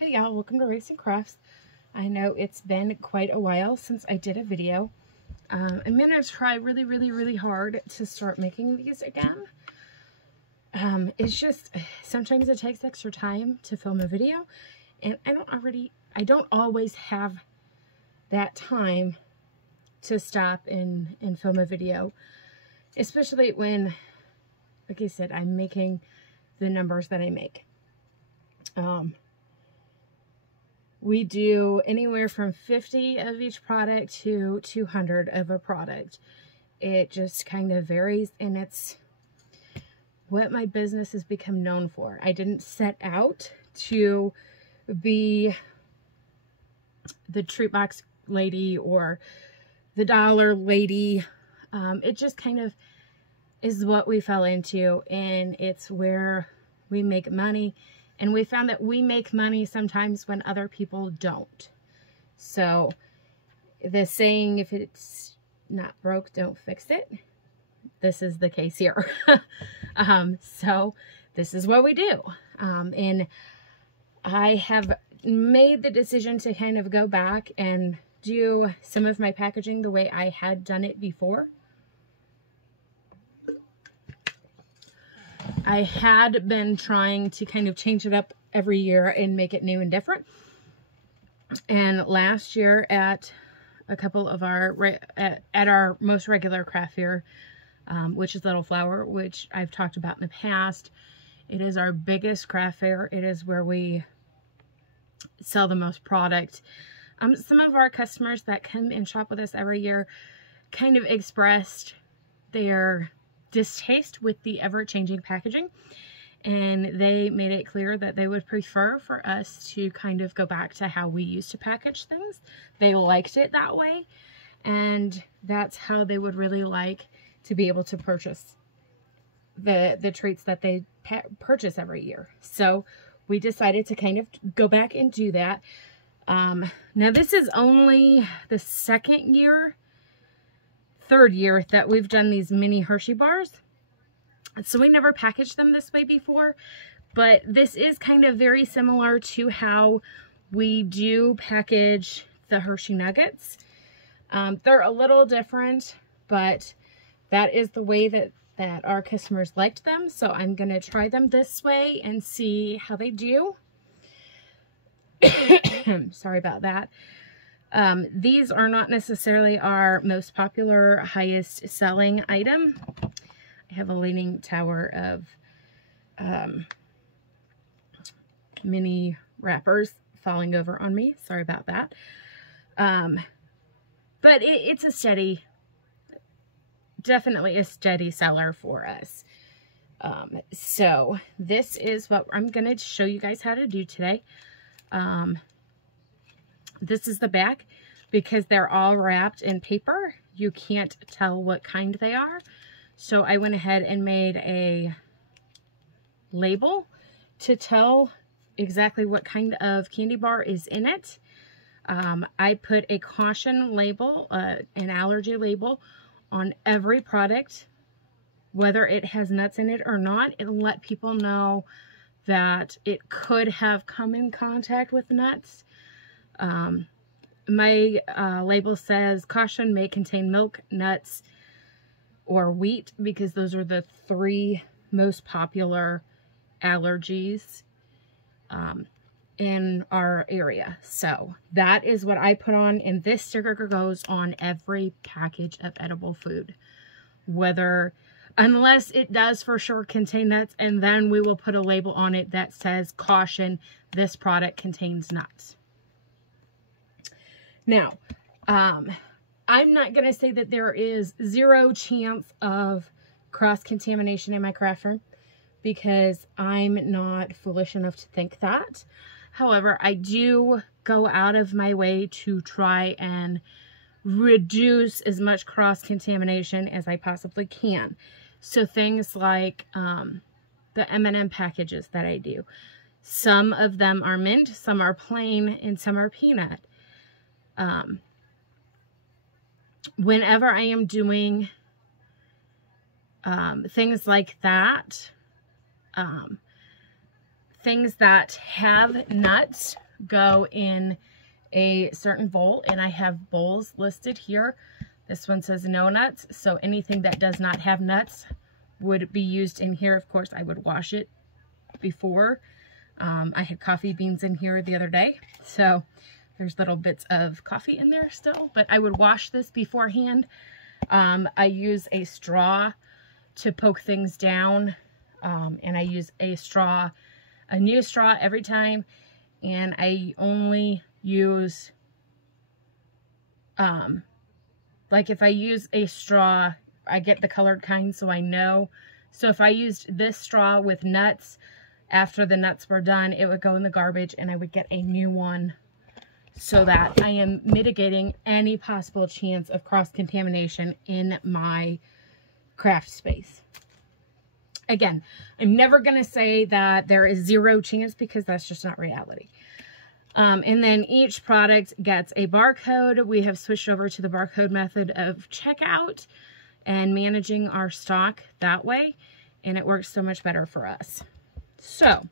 Hey y'all, welcome to Racing Crafts. I know it's been quite a while since I did a video. I'm gonna try really hard to start making these again. It's just, sometimes it takes extra time to film a video, and I don't always have that time to stop and film a video, especially when, like I said, I'm making the numbers that I make. We do anywhere from 50 of each product to 200 of a product. It just kind of varies, and it's what my business has become known for. I didn't set out to be the treat box lady or the dollar lady. It just kind of is what we fell into, and it's where we make money. And we found that we make money sometimes when other people don't. So the saying, if it's not broke, don't fix it. This is the case here. So this is what we do. And I have made the decision to kind of go back and do some of my packaging the way I had done it before. I had been trying to kind of change it up every year and make it new and different. And last year at a couple of our, at our most regular craft fair, which is Little Flower, which I've talked about in the past. It is our biggest craft fair. It is where we sell the most product. Some of our customers that come and shop with us every year kind of expressed their distaste with the ever-changing packaging, and they made it clear that they would prefer for us to kind of go back to how we used to package things. They liked it that way, and that's how they would really like to be able to purchase the treats that they purchase every year. So we decided to kind of go back and do that. Now this is only the third year that we've done these mini Hershey bars. So we never packaged them this way before, but this is kind of very similar to how we do package the Hershey Nuggets. They're a little different, but that is the way that our customers liked them. So I'm going to try them this way and see how they do. Sorry about that. These are not necessarily our most popular, highest selling item. I have a leaning tower of mini wrappers falling over on me. Sorry about that. But it's a steady, definitely a steady seller for us. So this is what I'm going to show you guys how to do today. This is the back. Because they're all wrapped in paper, you can't tell what kind they are. So I went ahead and made a label to tell exactly what kind of candy bar is in it. I put a caution label, an allergy label on every product, whether it has nuts in it or not, and let people know that it could have come in contact with nuts. My label says caution may contain milk, nuts, or wheat, because those are the three most popular allergies in our area. So that is what I put on, and this sticker goes on every package of edible food, unless it does for sure contain nuts, and then we will put a label on it that says caution, this product contains nuts. Now, I'm not going to say that there is zero chance of cross-contamination in my craft room, because I'm not foolish enough to think that. However, I do go out of my way to try and reduce as much cross-contamination as I possibly can. So things like the M&M packages that I do. Some of them are mint, some are plain, and some are peanut. Whenever I am doing things like that, things that have nuts go in a certain bowl, and I have bowls listed here. This one says no nuts, so anything that does not have nuts would be used in here. Of course, I would wash it before. I had coffee beans in here the other day, so there's little bits of coffee in there still, but I would wash this beforehand. I use a straw to poke things down, and I use a new straw every time, and I only use, like if I use a straw, I get the colored kind, so I know. So if I used this straw with nuts, after the nuts were done, it would go in the garbage and I would get a new one, so that I am mitigating any possible chance of cross-contamination in my craft space. Again, I'm never going to say that there is zero chance, because that's just not reality. And then each product gets a barcode. We have switched over to the barcode method of checkout and managing our stock that way, and it works so much better for us. So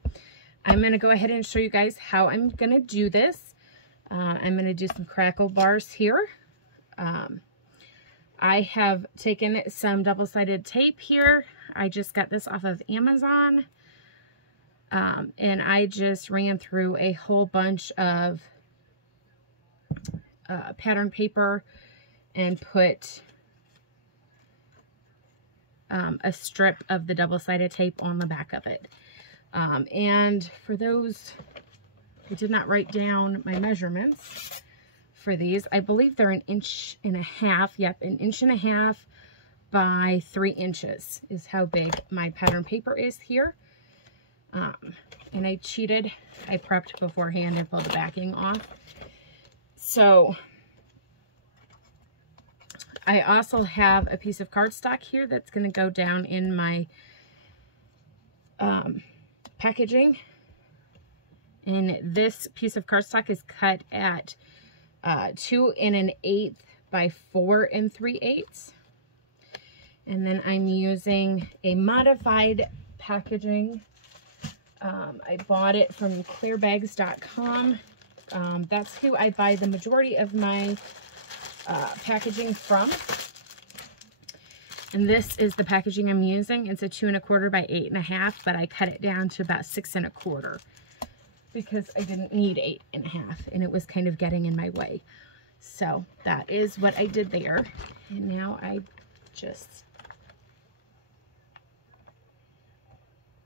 I'm going to go ahead and show you guys how I'm going to do this. I'm going to do some crackle bars here. I have taken some double-sided tape here. I just got this off of Amazon. And I just ran through a whole bunch of pattern paper and put a strip of the double-sided tape on the back of it. And for those who did not write down my measurements for these, I believe they're 1.5 inches. Yep, 1.5 inches by 3 inches is how big my pattern paper is here. And I cheated. I prepped beforehand and pulled the backing off. So I also have a piece of cardstock here that's going to go down in my packaging. And this piece of cardstock is cut at 2 1/8 by 4 3/8. And then I'm using a modified packaging. I bought it from clearbags.com. That's who I buy the majority of my packaging from. And this is the packaging I'm using. It's a 2 1/4 by 8 1/2, but I cut it down to about 6 1/4 because I didn't need 8 1/2, and it was kind of getting in my way. So that is what I did there. And now I just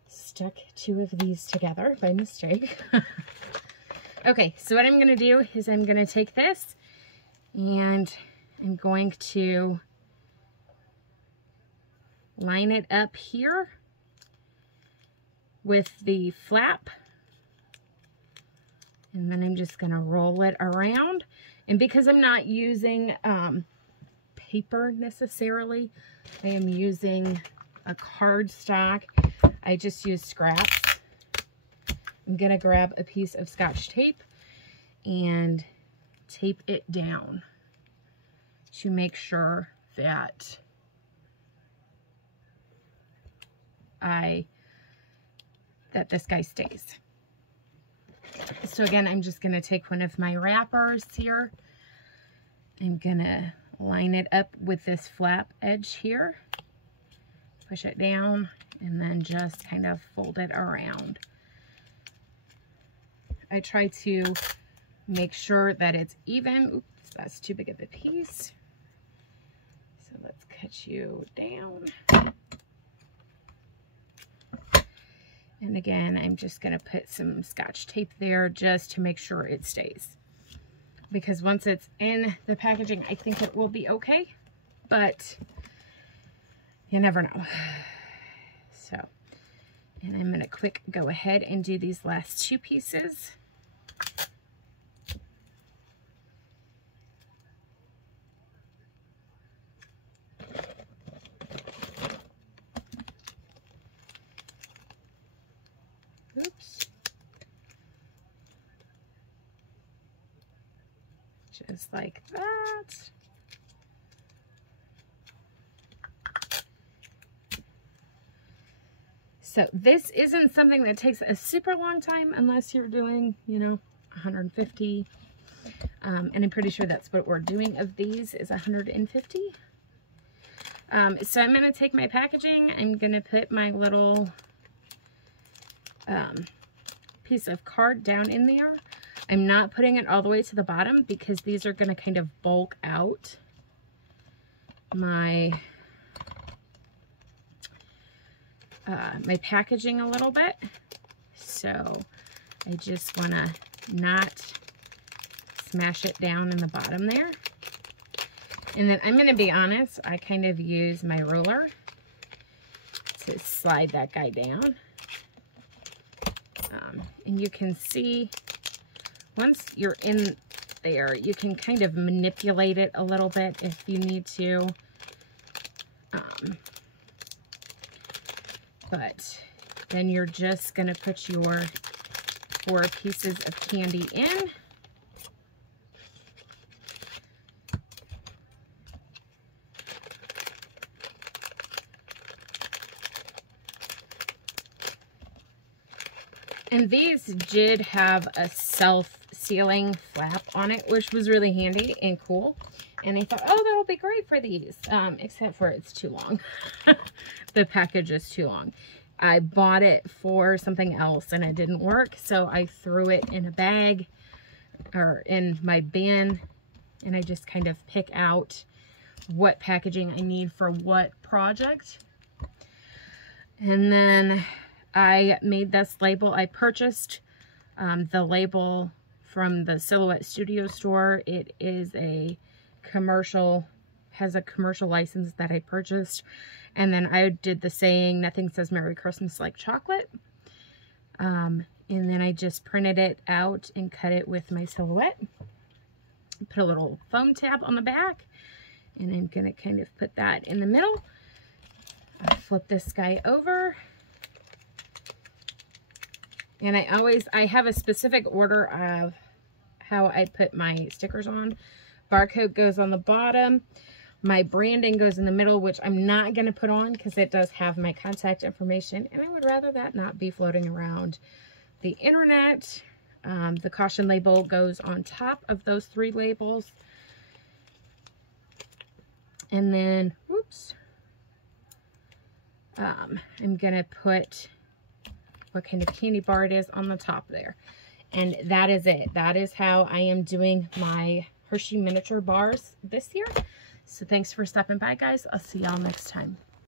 stuck 2 of these together by mistake. Okay, so what I'm going to do is I'm going to take this and I'm going to line it up here with the flap, and then I'm just going to roll it around. And because I'm not using paper necessarily, I am using a cardstock. I just use scraps. I'm going to grab a piece of scotch tape and tape it down to make sure that this guy stays. So again, I'm just going to take one of my wrappers here. I'm going to line it up with this flap edge here, push it down, and then just kind of fold it around. I try to make sure that it's even. Oops, that's too big of a piece. So let's cut you down. And again, I'm just going to put some scotch tape there just to make sure it stays. Because once it's in the packaging, I think it will be okay. But you never know. So, and I'm going to go ahead and do these last 2 pieces. Oops. Just like that. So this isn't something that takes a super long time unless you're doing, you know, 150. And I'm pretty sure that's what we're doing of these is 150. So I'm going to take my packaging. I'm going to put my little piece of card down in there. I'm not putting it all the way to the bottom because these are going to kind of bulk out my my packaging a little bit. So I just want to not smash it down in the bottom there. And then I'm going to be honest, I kind of use my ruler to slide that guy down. And you can see once you're in there, you can kind of manipulate it a little bit if you need to. But then you're just going to put your 4 pieces of candy in. And these did have a self-sealing flap on it, which was really handy and cool. And I thought, oh, that'll be great for these, except for it's too long. The package is too long. I bought it for something else and it didn't work, so I threw it in a bag or in my bin, and I just kind of pick out what packaging I need for what project. And then I made this label. I purchased the label from the Silhouette Studio store. It is a commercial, has a commercial license that I purchased. And then I did the saying, nothing says Merry Christmas like chocolate. And then I just printed it out and cut it with my Silhouette. Put a little foam tab on the back. And I'm going to kind of put that in the middle. I'll flip this guy over. And I have a specific order of how I put my stickers on. Barcode goes on the bottom. My branding goes in the middle, which I'm not going to put on because it does have my contact information. And I would rather that not be floating around the internet. The caution label goes on top of those 3 labels. And then, whoops. I'm going to put what kind of candy bar it is on the top there. And that is it. That is how I am doing my Hershey miniature bars this year. So thanks for stopping by, guys. I'll see y'all next time.